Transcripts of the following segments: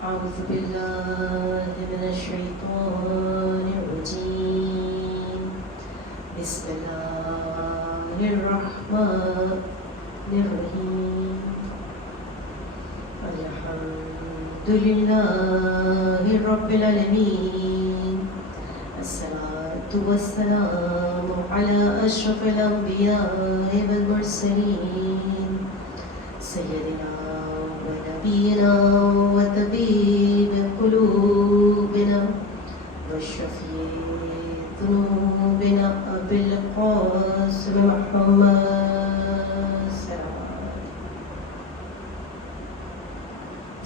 أعوذ بالله من الشيطان الرجيم. بسم الله الرحمن الرحيم. الحمد لله رب العالمين. الصلاة والسلام على أشرف الأنبياء والمرسلين سيدنا ونبينا وطبيب قلوبنا وشفيع ذنوبنا أبي القاسم محمد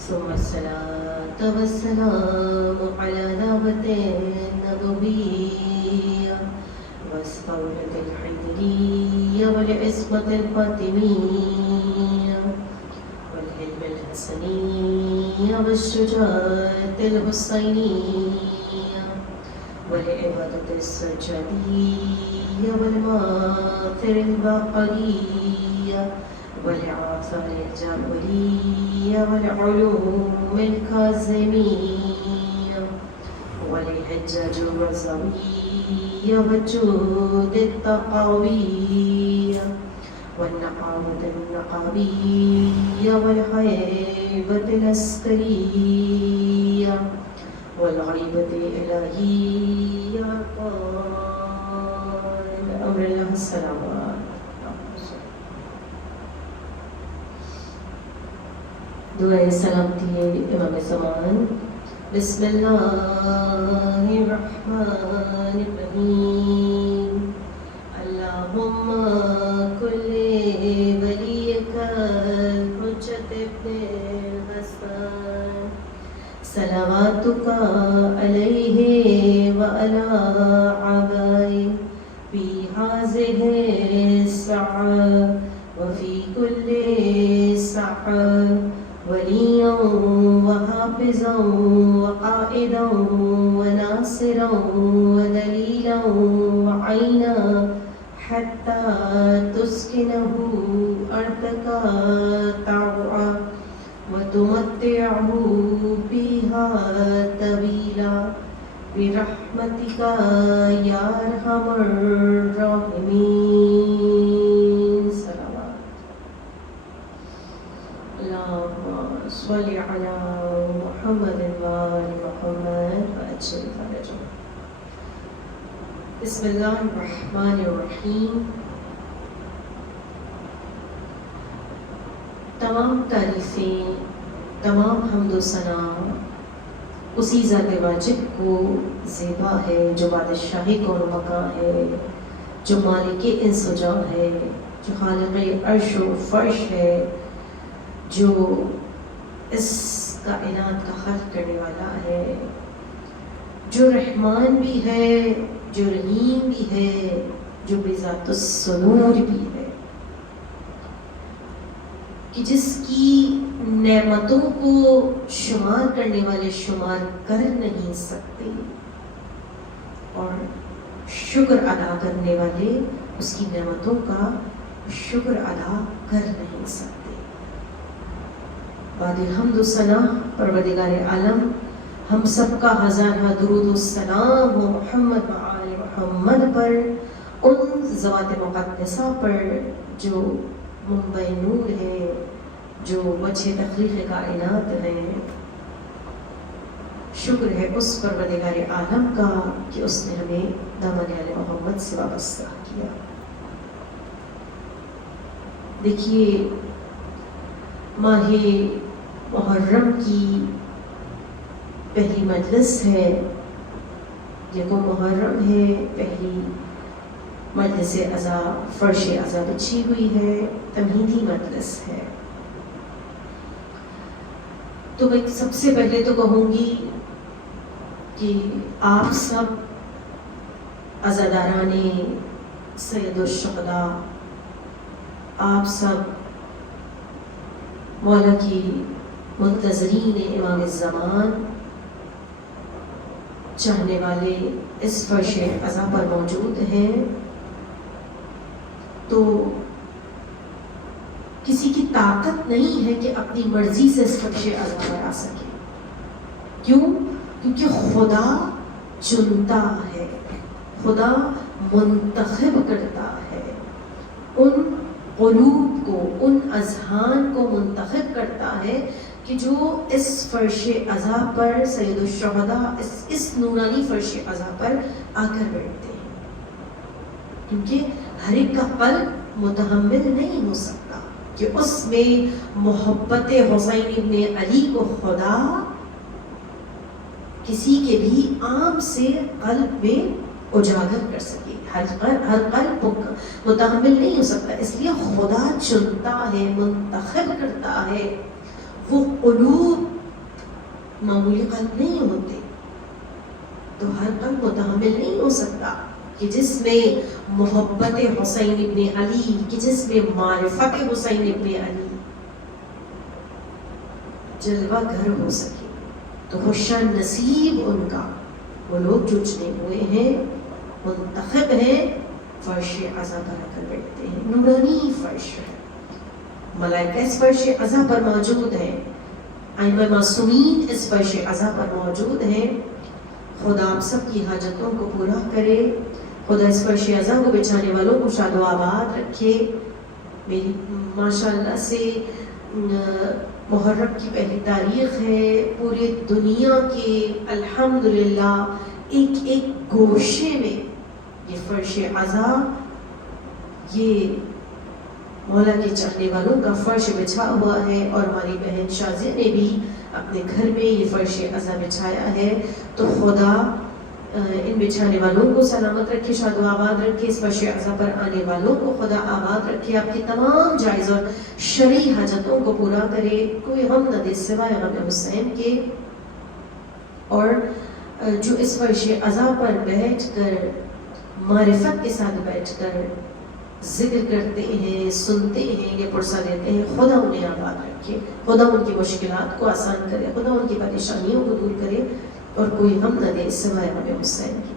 ثم الصلاة والسلام على دعوة النبوية والثورة الحيدرية والعصمة الفاطمية والحلم الحسنية والشجاعة الحسينية والعبادة السجادية والماثر الباقرية والآثار الجابرية والعلوم الكاظمية والحجاج الرضوية والجود التقوية والنقاوة النقابية والهيبة العسكرية والغيبة الإلهية قائل أمر الله السلامات. دعائے سلامتی امام زمان. بسم اللہ الرحمن الرحیم. اللہم کل ولیک الحجۃ ابن الحسن صلواتک علیہ وعلی آبائہ فی ہذہ الساعة وفی کل ساعة وليا وحافظا وقائدا وناصرا ودليلا وعينا حتى تسكنه أرضك طوعا وتمتعه فيها طويلا برحمتك يا أرحم الراحمين. صلوات. اللهم صل على محمد وآل محمد وأجل فرجهم. بسم اللہ الرحمن الرحیم. تمام تعریفیں، تمام حمد و ثنا اسی ذات واجب کو زیبا ہے جو بادشاہی کون و مکان ہے، جو مالک انس و جاں ہے، جو خالق عرش و فرش ہے، جو اس کائنات کا خلق کرنے والا ہے، جو رحمان بھی ہے، جو رحیم بھی ہے، جو بذات الصدور بھی ہے، کہ جس کی نعمتوں کو شمار کرنے والے شمار کر نہیں سکتے اور شکر ادا کرنے والے اس کی نعمتوں کا شکر ادا کر نہیں سکتے. بعد حمد و ثنا پروردگار عالم ہم سب کا ہزارہ درود و سلام ہو محمد و آل محمد پر، ان ذوات مقدسہ پر جو منبع نور ہے، جو وجہ تخلیق کائنات ہیں. شکر ہے اس پروردگار عالم کا کہ اس نے ہمیں دامن آل محمد سے وابستہ کیا. دیکھیے، ماہ محرم کی پہلی مجلس ہے، یکم محرم ہے، پہلی مجلس عزا، فرش عزا بچھی ہوئی ہے، تمہیدی مجلس ہے. تو میں سب سے پہلے تو کہوں گی کہ آپ سب عزاداران سید الشہداء، آپ سب مولا کی منتظرین امام الزمان، چاہنے والے اس فرش عزا پر موجود ہیں. تو کسی کی طاقت نہیں ہے کہ اپنی مرضی سے اس فرش عزا پر آ سکے. کیوں؟ کیونکہ خدا چنتا ہے، خدا منتخب کرتا ہے، ان قلوب کو، ان اذہان کو منتخب کرتا ہے کہ جو اس فرش عزا پر، سید الشہداء اس نورانی فرش عزا پر آ کر بیٹھتے ہیں. کیونکہ ہر ایک کا قلب متحمل نہیں ہو سکتا کہ اس میں محبت حسین ابن علی کو خدا کسی کے بھی عام سے قلب میں اجاگر کر سکے. ہر قلب متحمل نہیں ہو سکتا، اس لیے خدا چنتا ہے، منتخب کرتا ہے. وہ قلوب معمولی قلب نہیں ہوتے، تو ہر قلب متحمل نہیں ہو سکتا کہ جس میں محبت حسین ابن علی، کہ جس میں معرفت حسین ابن علی جلوہ گھر ہو سکے. تو خوش نصیب ان کا، وہ لوگ جو چنے ہوئے ہیں، منتخب ہیں، فرش عزا پر آ کر بیٹھتے ہیں. نورانی فرش ہے، ملائکہ اس فرش عزا پر موجود ہیں، ائمہ معصومین اس فرش عزا پر موجود ہیں. خدا آپ سب کی حاجتوں کو پورا کرے، خدا اس فرش عزا کو بچھانے والوں کو شاد و آباد رکھے. میری ماشاءاللہ سے محرم کی پہلی تاریخ ہے، پوری دنیا کے الحمدللہ ایک ایک گوشے میں یہ فرش عزا، یہ مولا کے چاہنے والوں کا فرش بچھا ہوا ہے. اور ہماری بہن شازیہ نے بھی اپنے گھر میں یہ فرش عزا بچھایا ہے. تو خدا ان بچھانے والوں کو سلامت رکھے، شاد و آباد رکھے. اس فرش عزا پر آنے والوں کو خدا آباد رکھے، آپ کی تمام جائز اور شرعی حاجتوں کو پورا کرے. کوئی غم نہ دے سوائے غم حسین کے. اور جو اس فرش عزا پر بیٹھ کر، معرفت کے ساتھ بیٹھ کر ذکر کرتے ہیں، سنتے ہیں، یہ پرسہ لیتے ہیں، خدا انہیں آباد رکھے، خدا ان کی مشکلات کو آسان کرے، خدا ان کی پریشانیوں کو دور کرے، اور کوئی غم نہ دے سوائے غم حسین کی.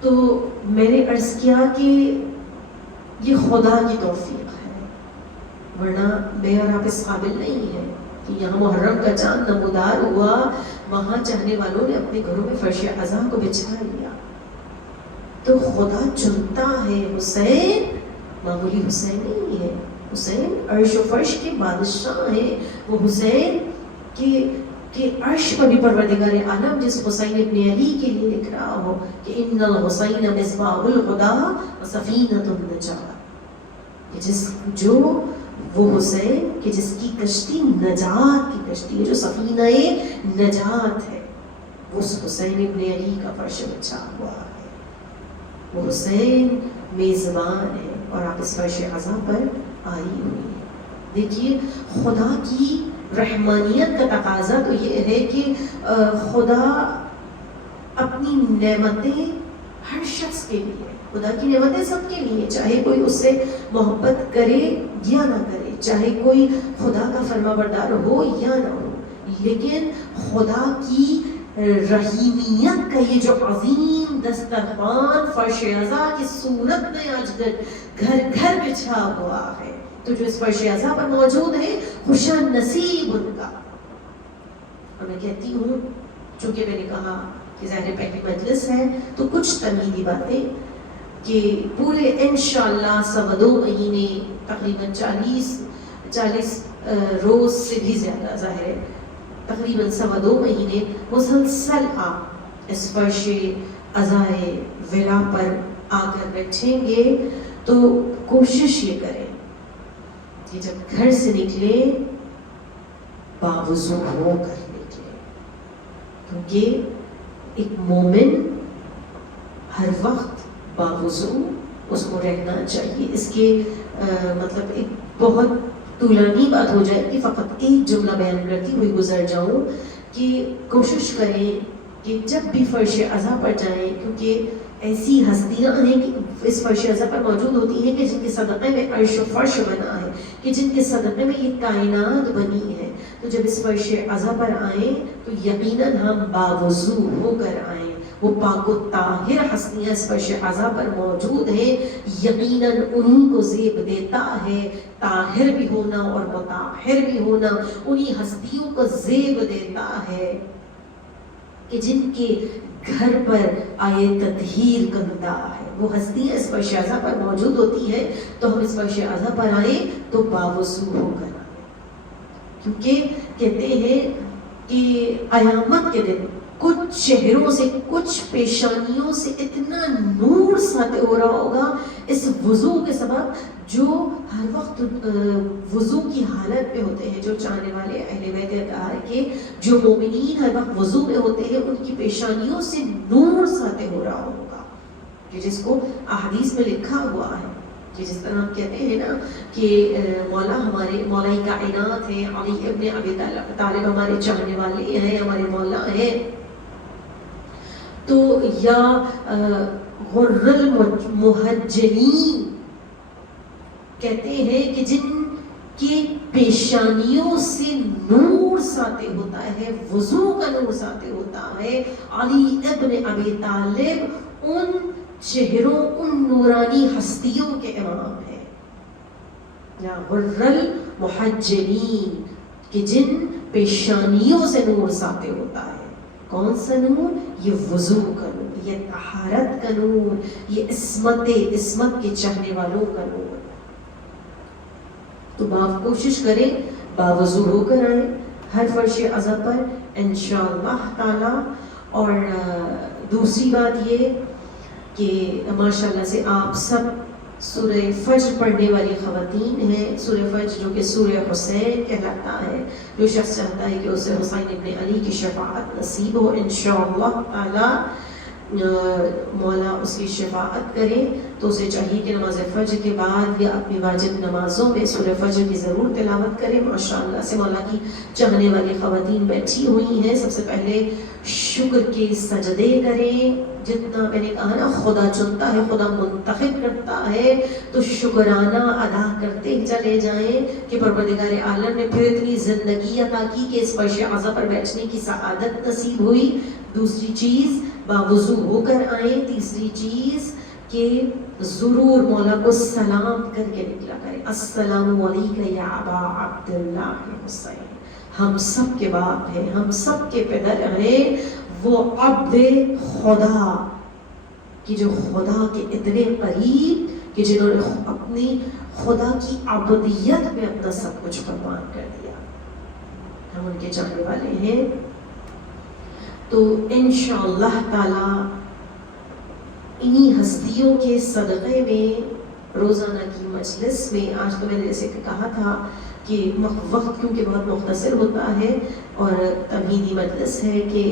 تو میں نے عرض کیا کہ یہ خدا کی توفیق ہے، ورنہ میں اور آپ اس قابل نہیں ہیں کہ یہاں محرم کا چاند نمودار ہوا، وہاں چاہنے والوں نے اپنے گھروں میں فرش عزا کو بچھا لیا. تو خدا چنتا ہے. حسین معمولی حسین نہیں ہے، حسین عرش و فرش کے بادشاہ ہیں. وہ حسین کہ عرش پر بھی پروردگار عالم جس حسین ابن علی کے لیے لکھ رہا ہو کہ ان الحسین مصباح الہدی و سفینۃ النجاۃ، جو وہ حسین کہ جس کی کشتی نجات کی کشتی ہے، جو سفینہ نجات ہے، اس حسین ابن علی کا فرش بچھا ہوا ہے. وہ حسین میزبان ہے اور آپ اس فرش عزا پر آئی ہوئی ہیں. دیکھیے خدا کی رحمانیت کا تقاضا تو یہ ہے کہ خدا اپنی نعمتیں ہر شخص کے لیے، خدا کی نعمتیں سب کے لیے، چاہے کوئی اس سے محبت کرے یا نہ کرے، چاہے کوئی خدا کا فرما بردار ہو یا نہ ہو. لیکن خدا کی رحیمیت کا یہ جو عظیم دسترخوان فرش عزا کی صورت میں آج گھر گھر بچھا ہوا ہے، تو جو اس فرش عزا پر موجود ہے خوش نصیب ان کا. اور میں کہتی ہوں، چونکہ میں نے کہا کہ ظاہر پہلی مجلس ہے تو کچھ تمہیدی باتیں کہ پورے انشاءاللہ 2 مہینے تقریباً 40 روز سے بھی زیادہ، ظاہر ہے تقریباً 2 مہینے مسلسل آپ اس فرش عزائے ولا پر آ کر بیٹھیں گے. تو کوشش یہ کریں کہ جب گھر سے نکلے باوضو ہو کر نکلے، کیونکہ ایک مومن ہر وقت باوضو اس کو رہنا چاہیے. اس کے مطلب ایک بہت طولانی بات ہو جائے کہ فقط ایک جملہ بیان کرتی ہوئی گزر جاؤں کہ کوشش کریں کہ جب بھی فرش عزا پر جائیں، کیونکہ ایسی ہستیاں ہیں کہ اس فرش عزا پر موجود ہوتی ہیں کہ جن کے صدقے میں عرش و فرش بنا ہے، کہ جن کے صدقے میں یہ کائنات بنی ہے. تو جب اس فرش عزا پر آئیں تو یقیناً ہم باوضو ہو کر آئیں. وہ پاک و طاہر ہستیاں اس فرش عزا پر موجود ہیں، یقیناً انہی کو زیب دیتا ہے طاہر بھی ہونا اور مطہر بھی ہونا، انہی ہستیوں کو زیب دیتا ہے کہ جن کے گھر پر آئے تطہیر کرتا ہے، وہ ہستیاں اس فرش اعضا پر موجود ہوتی ہیں، تو ہم اس فرش اعضا پر آئیں تو باوضو ہو کر آئیں، کیونکہ کہتے ہیں کہ قیامت کے دن کچھ چہروں سے، کچھ پیشانیوں سے اتنا نور ساطع ہو رہا ہوگا اس وضو کے سبب، جو ہر وقت وضو کی حالت میں ہوتے ہیں، جو چاہنے والے اہل بیت اطہار کے، جو مومنین ہر وقت وضو میں ہوتے ہیں، ان کی پیشانیوں سے نور ساطع ہو رہا ہوگا، کہ جس کو احادیث میں لکھا ہوا ہے، کہ جس طرح ہم کہتے ہیں نا کہ مولا ہمارے مولا کائنات ہیں، علی ابن ابی طالب ہمارے چاہنے والے ہیں، ہمارے مولا ہیں، تو یا غر المحجلین کہتے ہیں کہ جن کی پیشانیوں سے نور ساطع ہوتا ہے، وضو کا نور ساطع ہوتا ہے، علی ابن ابی طالب ان چہروں، ان نورانی ہستیوں کے امام ہیں، یا غر المحجلین کہ جن پیشانیوں سے نور ساطع ہوتا ہے۔ کون سا نور؟ یہ وضو کا نور، یہ طہارت کا نور، یہ عصمت کے چاہنے والوں کا نور۔ تو آپ کوشش کریں باوضو ہو کر آئیں ہر فرش اعضا پر انشاءاللہ تعالی۔ اور دوسری بات یہ کہ ماشاءاللہ سے آپ سب سورہ فجر پڑھنے والی خواتین ہیں، سورہ فجر جو کہ سورہ حسین کہلاتا ہے، جو شخص چاہتا ہے کہ اسے حسین ابن علی کی شفاعت نصیب ہو انشاءاللہ تعالی، مولا اس کی شفاعت کرے، تو اسے چاہیے کہ نماز فجر کے بعد یا اپنی واجب نمازوں میں سورہ فجر کی ضرور تلاوت کرے۔ ماشاءاللہ سے مولا کی چاہنے والی خواتین بیٹھی ہوئی ہیں، سب سے پہلے شکر کے سجدے کریں، جتنا میں نے کہا نا خدا چنتا ہے، خدا منتخب کرتا ہے، تو شکرانہ ادا کرتے چلے جائیں کہ پروردگار عالم نے پھر اتنی زندگی عطا کی کہ اس فرش اعضا پر بیٹھنے کی سعادت نصیب ہوئی۔ دوسری چیز باوضو ہو کر آئیں۔ تیسری چیز کہ ضرور مولا کو سلام کر کے نکلا کریں، السلام علیکم یا ابا عبداللہ حسین، ہم سب کے باپ ہیں، ہم سب کے پدر ہیں، وہ عبد خدا کہ جو خدا کے اتنے قریب کہ جنہوں نے اپنی خدا کی عبودیت میں اپنا سب کچھ قربان کر دیا، ہم ان کے چاہنے والے ہیں۔ تو انشاءاللہ تعالی انہی ہستیوں کے صدقے میں روزانہ کی مجلس میں، آج تو میں نے جیسے کہ کہا تھا کہ وقت کیونکہ بہت مختصر ہوتا ہے اور تمہیدی مجلس ہے، کہ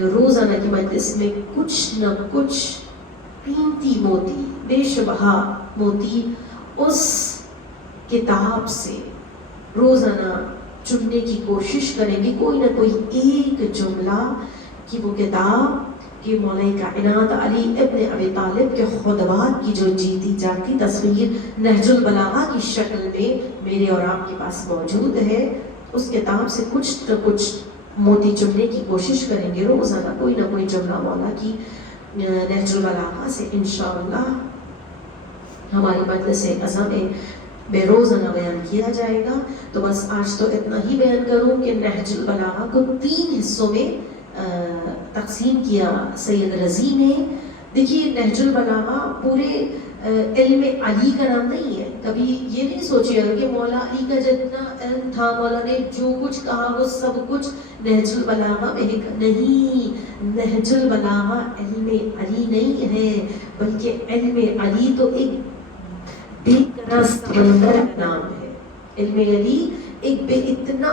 روزانہ کی مجلس میں کچھ نہ کچھ قیمتی موتی، بے شبہ موتی اس کتاب سے روزانہ چننے کی کوشش کریں گے، کوئی نہ کوئی ایک جملہ کہ وہ کتاب کہ مولا کائنات علی ابن ابی طالب کے خطبات کی جو جیتی جاگتی تصویر نہج البلاغہ کی شکل میں میرے اور آپ کے پاس موجود ہے، اس کتاب سے کچھ نہ کچھ موتی چننے کی کوشش کریں گے، روزانہ کوئی نہ کوئی جملہ مولا کی نہج البلاغہ سے انشاءاللہ ہماری مجلس اعظم میں بے روزانہ بیان کیا جائے گا۔ تو بس آج تو اتنا ہی بیان کروں کہ نہج البلاغہ کو 3 حصوں میں تقسیم کیا سید رضی نے۔ دیکھیے نہج البلاغہ پورے علم علی کا نام نہیں ہے، کبھی یہ نہیں سوچے گا کہ مولا علی کا جتنا علم تھا، مولا نے جو کچھ کہا وہ سب کچھ نہج البلاغہ میں نہیں۔ نہج البلاغہ علم علی نہیں ہے، بلکہ علم علی تو ایک بے طرح سمندر کا نام ہے۔ علم علی ایک بے اتنا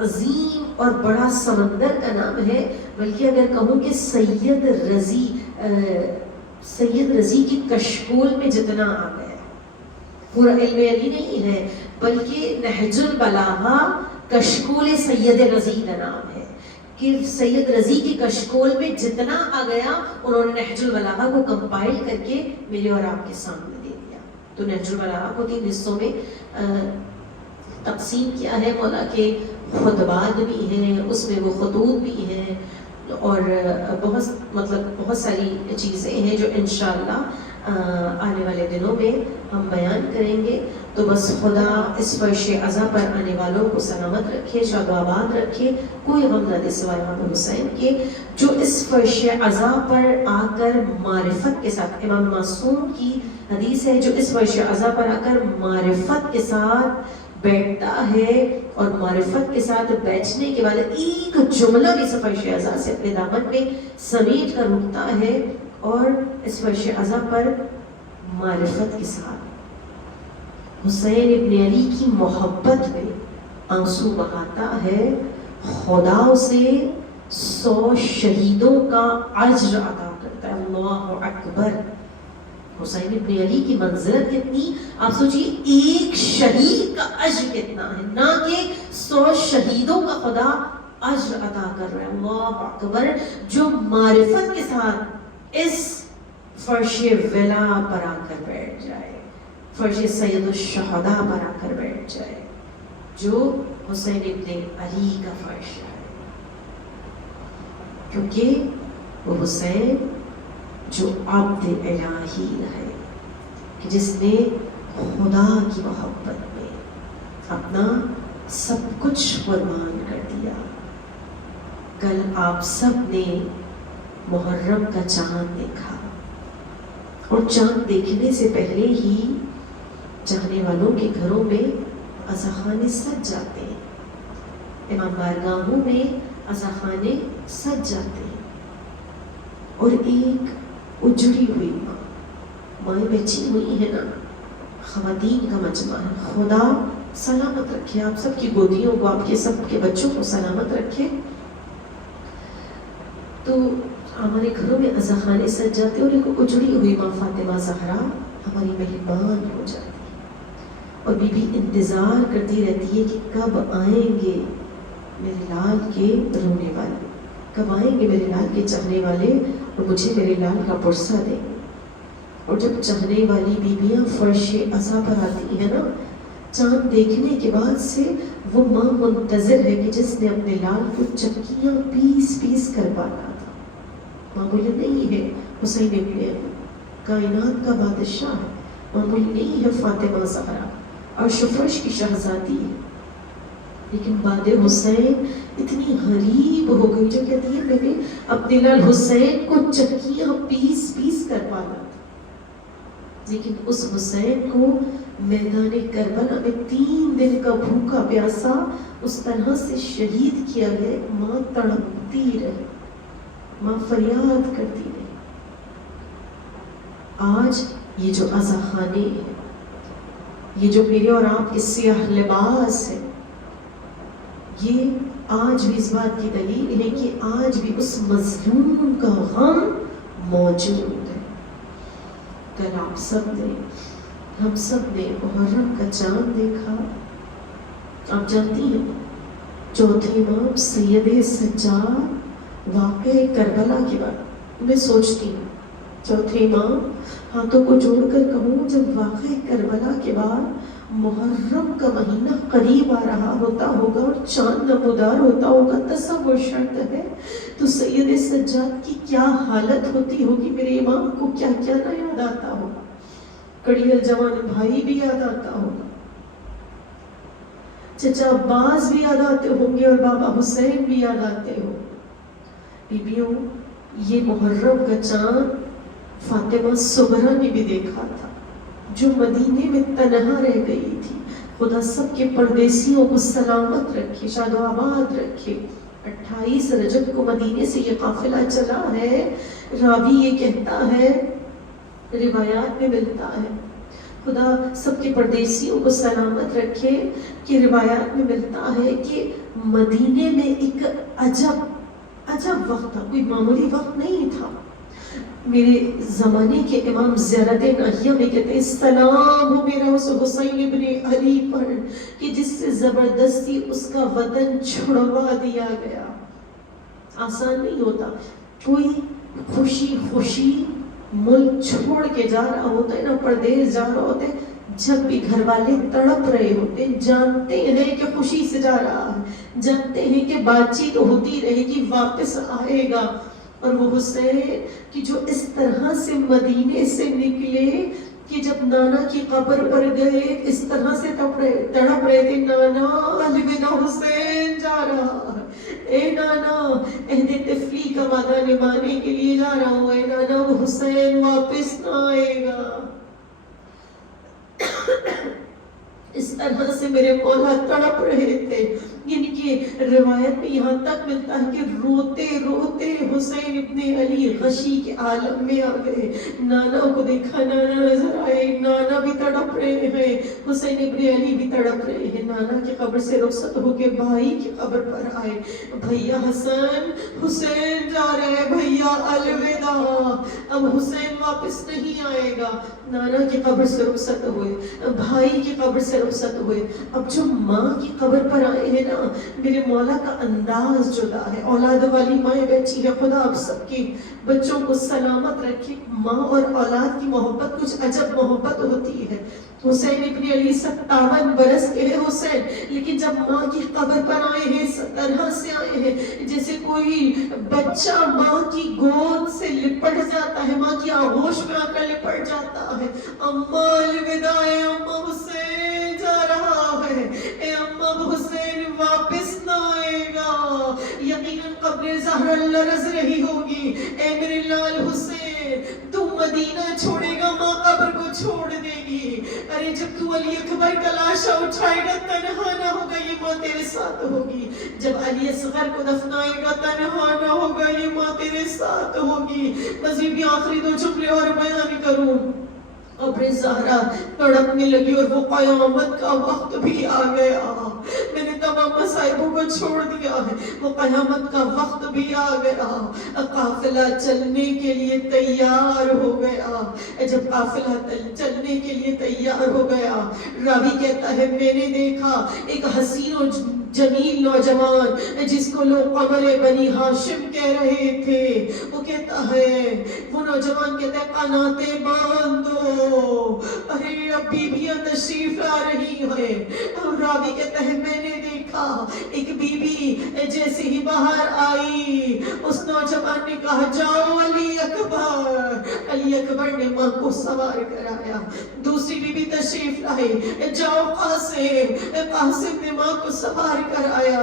عظیم اور بڑا سمندر کا نام ہے، بلکہ اگر کہوں کہ سید رضی کی کشکول میں جتنا آ گیا، پورا علم علی نہیں ہے، بلکہ نہج البلاغہ کشکول سید رضی کا نام ہے، کہ سید رضی کی کشکول میں جتنا آ گیا انہوں نے نہج البلاغہ کو کمپائل کر کے میرے اور آپ کے سامنے دے دیا۔ تو نہج البلاغہ کو 3 حصوں میں تقسیم کیا ہے، مولا کے خطبات بھی ہیں، اس میں وہ خطوط بھی ہیں، اور بہت ساری چیزیں ہیں جو انشاءاللہ آنے والے دنوں میں ہم بیان کریں گے. تو بس خدا اس فرش عزا پر آنے والوں کو سلامت رکھے، شاد و آباد رکھے، کوئی غم نہ دے سوائے امام حسین کے، جو اس فرش عزا پر آ کر معرفت کے ساتھ، امام معصوم کی حدیث ہے، جو اس فرش عزا پر آ کر معرفت کے ساتھ بیٹھتا ہے اور معرفت کے ساتھ بیٹھنے کے بعد ایک جملہ بھی اس فرش عزا سے اپنے دامن میں سمیٹ کر اٹھتا ہے اور اس فرش عزا پر معرفت کے ساتھ حسین ابن علی کی محبت میں آنسو بہاتا ہے، خدا اسے 100 شہیدوں کا اجر عطا کرتا ہے. اللہ اکبر. حسین ابن علی کی منزلت کتنی، آپ سوچئے ایک شہید کا اجر کتنا ہے، نہ کہ 100 شہیدوں کا خدا اجر عطا کر رہا ہے. اللہ اکبر. جو معرفت کے ساتھ اس فرش ولا پر آ کر بیٹھ جائے، فرش سید الشہداء پر آ کر بیٹھ جائے، جو حسین ابن علی کا فرش ہے، کیونکہ وہ حسین جو عبد الہی ہے، کہ جس نے خدا کی محبت میں اپنا سب کچھ قربان کر دیا. کل آپ سب نے محرم کا چاند دیکھا، اور چاند دیکھنے سے پہلے ہی چاہنے والوں کے گھروں میں عزاخانے سج جاتے ہیں، امام بارگاہوں میں عزاخانے سج جاتے ہیں، اور ایک اجڑی ہوئی مائیں بیٹھی ہوئی ہے نا، خواتین کا مجمع ہے. خدا سلامت رکھے آپ سب کی گودیوں کو، آپ کے سب کے بچوں کو سلامت رکھے. تو ہمارے گھروں میں عزاخانے سج جاتے ہیں، اور ایک اجڑی ہوئی ماں فاطمہ زہرا ہماری مہمان ہو جاتی ہے، اور بی بی انتظار کرتی رہتی ہے کہ کب آئیں گے میرے لال کے رونے والے، کب آئیں گے میرے لال کے چاہنے والے اور مجھے میرے لال کا پرسہ دیں. اور جب چاہنے والی بیویاں فرش عزا پر آتی ہیں نا، چاند دیکھنے کے بعد سے وہ ماں منتظر ہے کہ جس نے اپنے لال کو چکیاں پیس پیس کر پالا تھا. معمولی نہیں ہے حسین ابن علی، کائنات کا بادشاہ ہے، معمولی نہیں ہے فاطمہ زہرا، عرش و فرش کی شہزادی ہے، لیکن بعد حسین اتنی غریب ہو گئی جو کہتی ہے میں نے اپنے لال حسین کو چکیاں پیس پیس کر پالا تھا. لیکن اس حسین کو میدان کربلا میں 3 دن کا بھوکا پیاسا اس طرح سے شہید کیا گیا. ماں تڑپتی رہی، ماں فریاد کرتی رہی. آج یہ جو عزاخانے ہیں، یہ جو میرے اور آپ کے سیاہ لباس ہے، یہ آج بھی اس بات کی دلیل ہے کہ آج بھی اس مظلوم کا غم موجود ہے. کل آپ سب نے، ہم سب نے محرم کا چاند دیکھا. آپ جانتی ہیں چوتھے امام سید سجاد واقعہ کربلا کے بعد، میں سوچتی ہوں چوتھے امام ہاتھوں کو جوڑ کر کہوں، جب واقعہ کربلا کے بعد محرم کا مہینہ قریب آ رہا ہوتا ہوگا اور چاند نمودار ہوتا ہوگا، تصور شرط ہے تو سید سجاد کی کیا حالت ہوتی ہوگی. میرے امام کو کیا کیا نہ یاد آتا ہوگا، کڑیل جوان بھائی بھی یاد آتا ہوگا، چچا عباس بھی یاد آتے ہوں گے، اور بابا حسین بھی یاد آتے ہوں. بیبیوں، یہ محرم کا چاند فاطمہ صغرا نے بھی دیکھا تھا، جو مدینے میں تنہا رہ گئی تھی. خدا سب کے پردیسیوں کو سلامت رکھے، شاد و آباد رکھے. 28 رجب کو مدینے سے یہ قافلہ چلا ہے. راوی یہ کہتا ہے، روایات میں ملتا ہے، خدا سب کے پردیسیوں کو سلامت رکھے، کہ روایات میں ملتا ہے کہ مدینے میں ایک عجب وقت تھا، کوئی معمولی وقت نہیں تھا. میرے زمانے کے امام زیارت ناہیہ میں کہتے ہیں، سلام ہو میرا اس حسین ابن علی پر کہ جس سے زبردستی اس کا وطن چھڑوا دیا گیا. آسان نہیں ہوتا، کوئی خوشی ملک چھوڑ کے جا رہا ہوتا ہے نا، پردیس جا رہا ہوتا ہے، جب بھی گھر والے تڑپ رہے ہوتے ہیں، جانتے ہیں کہ خوشی سے جا رہا ہے، جانتے ہیں کہ بات چیت ہوتی رہے گی، واپس آئے گا، اور وہ حسین کہ جو اس طرح سے مدینے سے نکلے کہ جب نانا کی قبر پر گئے اس طرح سے تڑپ رہے تھے، نانا الوداع حسین جا رہا، اے نانا عہد طفلی کا وعدہ نبھانے کے لیے جا رہا ہوں، اے نانا وہ حسین واپس نہ آئے گا۔ اس طرح سے میرے مولا تڑپ رہے تھے، یعنی کہ روایت میں یہاں تک ملتا ہے کہ روتے روتے حسین ابن علی غشی کے عالم میں آ گئے، نانا کو دیکھا، نانا نظر آئے، نانا بھی تڑپ رہے ہیں، حسین ابن علی بھی تڑپ رہے ہیں، نانا کی قبر سے رخصت ہو کے بھائی کی قبر پر آئے، بھیا حسن، حسین جا رہے، بھیا الوداع، اب حسین واپس نہیں آئے گا، نانا کی قبر سے رخصت ہوئے، بھائی کی قبر سے رخصت ہوئے، اب جو ماں کی قبر پر آئے ہیں نا، میرے مولا کا انداز جدا ہے، اولاد والی مائیں بیٹھی ہے، خدا آپ سب کی بچوں کو سلامت رکھے، ماں اور اولاد کی محبت کچھ عجب محبت ہوتی ہے۔ حسین ابن علی 57 برس کے ہیں حسین، لیکن جب ماں کی قبر پر آئے ہیں اس طرح سے آئے ہیں جیسے کوئی بچہ ماں کی گود سے لپٹ جاتا ہے، ماں کی آغوش میں آ کر لپٹ جاتا ہے، اماں الوداع، اماں حسین جا رہا ہے، اے اماں حسین واپس نہ آئے گا، یقیناً قبر زہرا لرز رہی ہوگی، اے میرے لال حسین تو مدینہ چھوڑے گا، ماں قبر کو چھوڑ دے گی، ارے جب تو علی اکبر کا لاشا اٹھائے گا تنہا نہ ہوگا، یہ ماں تیرے ساتھ ہوگی، جب علی اصغر کو دفنائے گا تنہا نہ ہوگا، یہ ماں تیرے ساتھ ہوگی۔ مزید بھی آخری 2 جملے اور بیان کروں، قبر زہرا تڑپنے لگی اور وہ قیامت کا وقت بھی آ گیا، میں نے تمام مصائبوں کو چھوڑ دیا ہے، وہ قیامت کا وقت بھی آ گیا، قافلہ چلنے کے لیے تیار ہو گیا، جب قافلہ چلنے کے لیے تیار ہو گیا، راوی کہتا ہے میں نے دیکھا ایک حسین و جمیل نوجوان جس کو لوگ قمر بنی ہاشم کہہ رہے تھے، وہ کہتا ہے، وہ نوجوان کہتا ہے قناتیں باندھو، ارے اب بیویاں تشریف لا رہی ہیں، راوی کہتا ہے میں نے دیکھا ایک بی بی جیسے ہی باہر آئی اس نوجوان نے کہا جاؤ علی اکبر، علی اکبر نے ماں کو سوار کرایا، دوسری بی بی تشریف لائے، جاؤ قاسم، قاسم نے ماں کو سوار کرایا،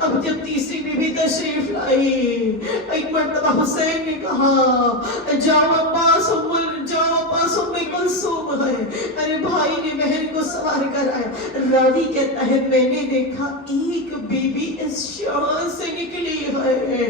اب جب تیسری بی بی تشریف لائی، ایک مرتبہ حسین نے کہا جاؤ عباس ام کلثوم ہے، ارے بھائی نے بہن کو سوار کرایا، راوی کہتا ہے میں نے دیکھا ایک بی بی اس شام سے نکلی ہے،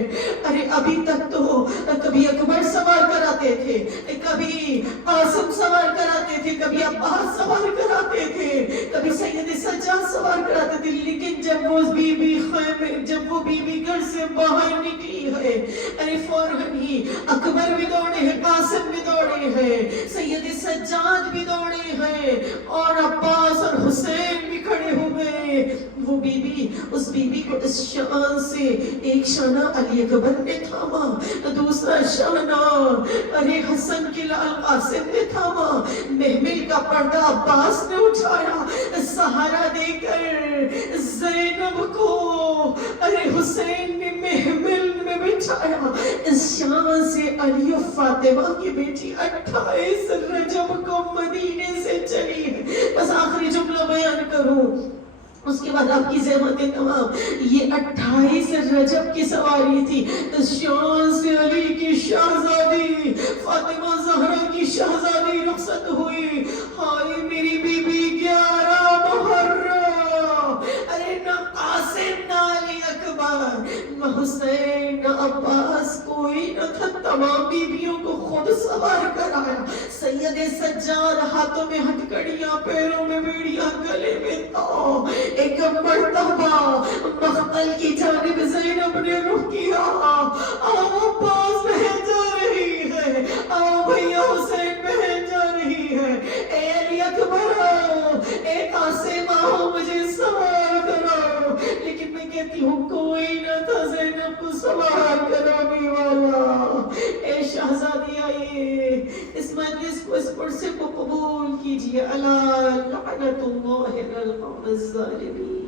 ارے ابھی تک تو کبھی اکبر سوار کراتے تھے، کبھی قاسم سوار کراتے تھے، کبھی عباس سوار کراتے تھے، کبھی سید سجاد سوار کراتے تھے، لیکن جب وہ بی بی خیمے، جب وہ بی بی گھر سے باہر نکلی ہے، ارے فوراً ہی اکبر بھی دوڑے ہیں، قاسم بھی دوڑے ہیں، سید سجاد بھی دوڑے ہیں، اور عباس اور حسین بھی کھڑے ہوئے، وہ بی بی، اس بی بی کو اس شان سے ایک شانہ علی اکبر نے تھاما، دوسرا شانہ ارے حسن کے لال قاسم نے تھاما، محمل کا پردہ عباس نے اٹھایا، سہارا دے کر زینب کو ارے حسین نے محمل میں بٹھایا، اس شان سے علی و فاطمہ کی بیٹی 28 رجب کو مدینے سے چلی ہے۔ بس آخری جملہ بیان کروں، اس کے بعد آپ کی زحمتیں تمام، یہ 28 رجب کی سواری تھی، اس شان سے علی کی شہزادی فاطمہ زہرا کی شہزادی رخصت ہوئی، ہائے میری بی بی 11 محرم، ارے نہ قاسم نہ علی اکبر نہ حسین نہ عباس کوئی نہ تھا، تمام بیویوں کو خود سوار کرایا، سید سجاد ہاتھوں میں ہتھکڑیاں، پیروں میں بیڑیاں، گلے میں تو ایک مرتبہ مقتل کی جانب زینب نے رخ کیا، آؤ عباس بہن جا رہی ہے، آؤ بھیا حسین بہن جا رہی ہے، اے علی اکبر آؤ، اے قاسم آؤ مجھے سوار کرو، لیکن میں کہتی ہوں کوئی نہ تھا زینب کو سوار کرانے والا، اے شہزادی آئیے، اس مجلس کو، اس کرسی کو قبول کیجئے، الا لعنت اللہ علی القوم الظالمین۔